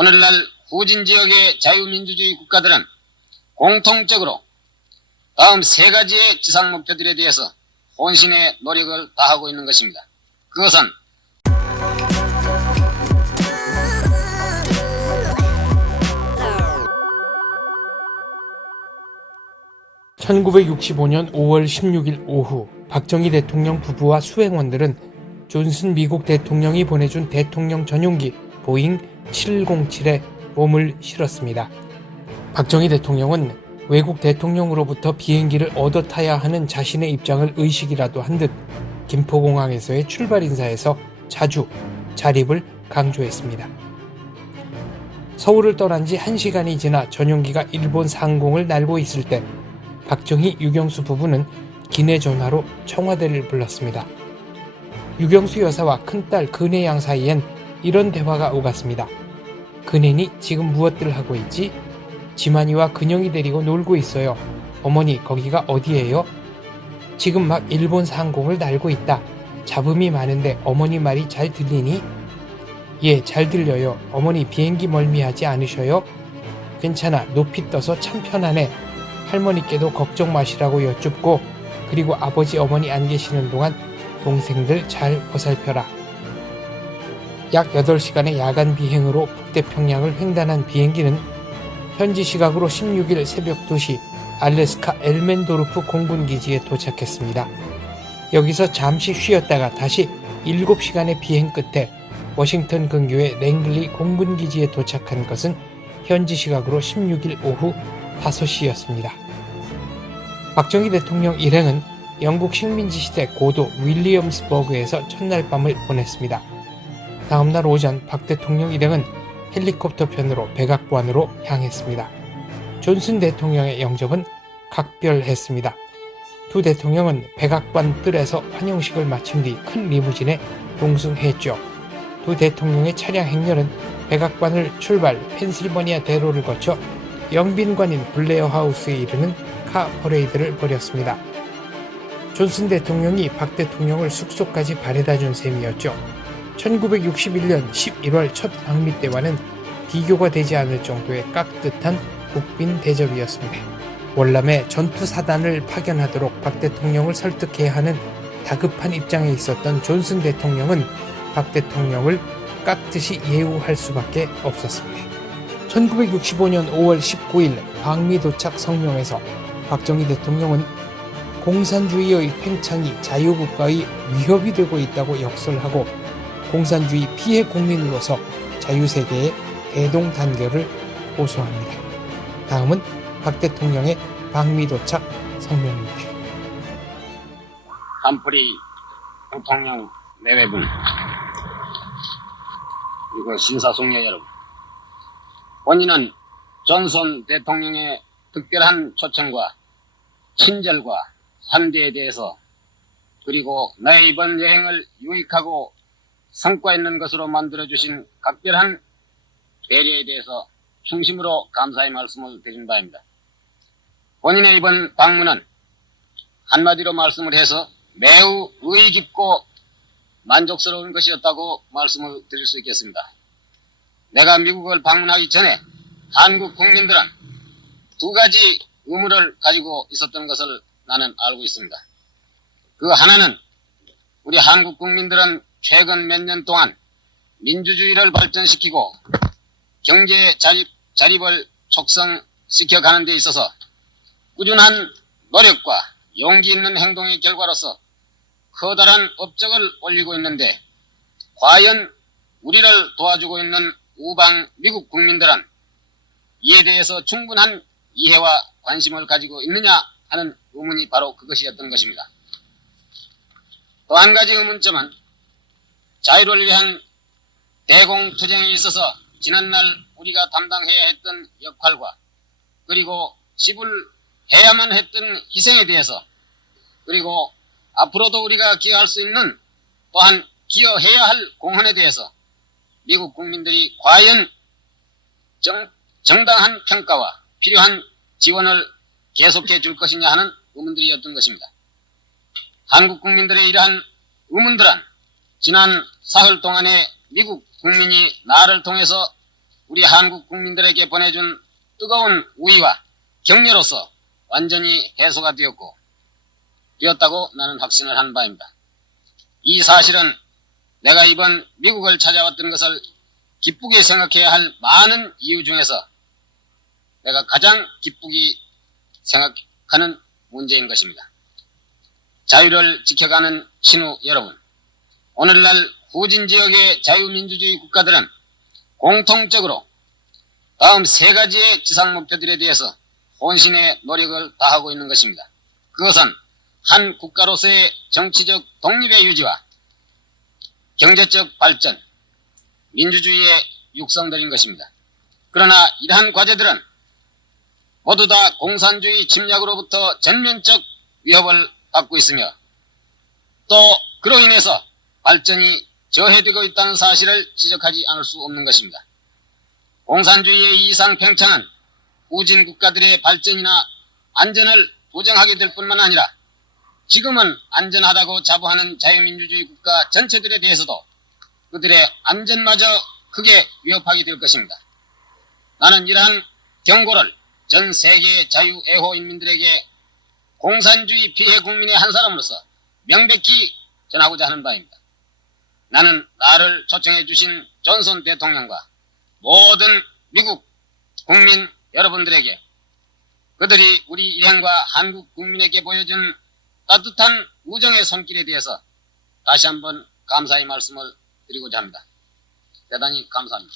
오늘날 후진 지역의 자유민주주의 국가들은 공통적으로 다음 세 가지의 지상 목표들에 대해서 혼신의 노력을 다하고 있는 것입니다. 그것은 1965년 5월 16일 오후 박정희 대통령 부부와 수행원들은 존슨 미국 대통령이 보내준 대통령 전용기 보잉 707에 몸을 실었습니다. 박정희 대통령은 외국 대통령으로부터 비행기를 얻어 타야 하는 자신의 입장을 의식이라도 한 듯 김포공항에서의 출발 인사에서 자주 자립을 강조했습니다. 서울을 떠난 지 1시간이 지나 전용기가 일본 상공을 날고 있을 때 박정희, 유경수 부부는 기내 전화로 청와대를 불렀습니다. 유경수 여사와 큰딸 근혜 양 사이엔 이런 대화가 오갔습니다. 근혜니 지금 무엇들 하고 있지? 지만이와 근영이 데리고 놀고 있어요. 어머니 거기가 어디예요? 지금 막 일본 상공을 날고 있다. 잡음이 많은데 어머니 말이 잘 들리니? 예, 잘 들려요. 어머니 비행기 멀미하지 않으셔요? 괜찮아. 높이 떠서 참 편하네. 할머니께도 걱정 마시라고 여쭙고 그리고 아버지 어머니 안 계시는 동안 동생들 잘 보살펴라. 약 8시간의 야간 비행으로 북태평양을 횡단한 비행기는 현지 시각으로 16일 새벽 2시 알래스카 엘멘도르프 공군기지에 도착했습니다. 여기서 잠시 쉬었다가 다시 7시간의 비행 끝에 워싱턴 근교의 랭글리 공군기지에 도착한 것은 현지 시각으로 16일 오후 5시였습니다. 박정희 대통령 일행은 영국 식민지 시대 고도 윌리엄스버그에서 첫날 밤을 보냈습니다. 다음날 오전 박 대통령 일행은 헬리콥터 편으로 백악관으로 향했습니다. 존슨 대통령의 영접은 각별했습니다. 두 대통령은 백악관 뜰에서 환영식을 마친 뒤 큰 리무진에 동승했죠. 두 대통령의 차량 행렬은 백악관을 출발 펜실버니아 대로를 거쳐 영빈관인 블레어 하우스에 이르는 카 퍼레이드를 벌였습니다. 존슨 대통령이 박 대통령을 숙소까지 바래다준 셈이었죠. 1961년 11월 첫 방미 때와는 비교가 되지 않을 정도의 깍듯한 국빈 대접이었습니다. 월남에 전투사단을 파견하도록 박 대통령을 설득해야 하는 다급한 입장에 있었던 존슨 대통령은 박 대통령을 깍듯이 예우할 수밖에 없었습니다. 1965년 5월 19일 방미 도착 성명에서 박정희 대통령은 공산주의의 팽창이 자유국가의 위협이 되고 있다고 역설하고 공산주의 피해 국민으로서 자유세계의 대동단결을 호소합니다. 다음은 박 대통령의 방미 도착 성명입니다. 한풀이 대통령 내외분, 그리고 신사숙녀 여러분, 본인은 존슨 대통령의 특별한 초청과 친절과 환대에 대해서 그리고 나의 이번 여행을 유익하고 성과 있는 것으로 만들어주신 각별한 배려에 대해서 충심으로 감사의 말씀을 드린 바입니다. 본인의 이번 방문은 한마디로 말씀을 해서 매우 의의 깊고 만족스러운 것이었다고 말씀을 드릴 수 있겠습니다. 내가 미국을 방문하기 전에 한국 국민들은 두 가지 의무를 가지고 있었던 것을 나는 알고 있습니다. 그 하나는 우리 한국 국민들은 최근 몇 년 동안 민주주의를 발전시키고 경제 자립을 촉성시켜 가는 데 있어서 꾸준한 노력과 용기 있는 행동의 결과로서 커다란 업적을 올리고 있는데 과연 우리를 도와주고 있는 우방 미국 국민들은 이에 대해서 충분한 이해와 관심을 가지고 있느냐 하는 의문이 바로 그것이었던 것입니다. 또 한 가지 의문점은 자유를 위한 대공투쟁에 있어서 지난날 우리가 담당해야 했던 역할과 그리고 지불해야만 했던 희생에 대해서 그리고 앞으로도 우리가 기여할 수 있는 또한 기여해야 할 공헌에 대해서 미국 국민들이 과연 정당한 평가와 필요한 지원을 계속해 줄 것이냐 하는 의문들이었던 것입니다. 한국 국민들의 이러한 의문들은 지난 사흘 동안에 미국 국민이 나를 통해서 우리 한국 국민들에게 보내준 뜨거운 우위와 격려로서 완전히 해소가 되었다고 나는 확신을 한 바입니다. 이 사실은 내가 이번 미국을 찾아왔던 것을 기쁘게 생각해야 할 많은 이유 중에서 내가 가장 기쁘게 생각하는 문제인 것입니다. 자유를 지켜가는 신우 여러분, 오늘날 후진 지역의 자유민주주의 국가들은 공통적으로 다음 세 가지의 지상 목표들에 대해서 혼신의 노력을 다하고 있는 것입니다. 그것은 한 국가로서의 정치적 독립의 유지와 경제적 발전, 민주주의의 육성들인 것입니다. 그러나 이러한 과제들은 모두 다 공산주의 침략으로부터 전면적 위협을 받고 있으며 또 그로 인해서 발전이 저해되고 있다는 사실을 지적하지 않을 수 없는 것입니다. 공산주의의 이상 팽창은 후진 국가들의 발전이나 안전을 보장하게 될 뿐만 아니라 지금은 안전하다고 자부하는 자유민주주의 국가 전체들에 대해서도 그들의 안전마저 크게 위협하게 될 것입니다. 나는 이러한 경고를 전 세계 자유애호 인민들에게 공산주의 피해 국민의 한 사람으로서 명백히 전하고자 하는 바입니다. 나는 나를 초청해 주신 존슨 대통령과 모든 미국 국민 여러분들에게 그들이 우리 일행과 한국 국민에게 보여준 따뜻한 우정의 손길에 대해서 다시 한번 감사의 말씀을 드리고자 합니다. 대단히 감사합니다.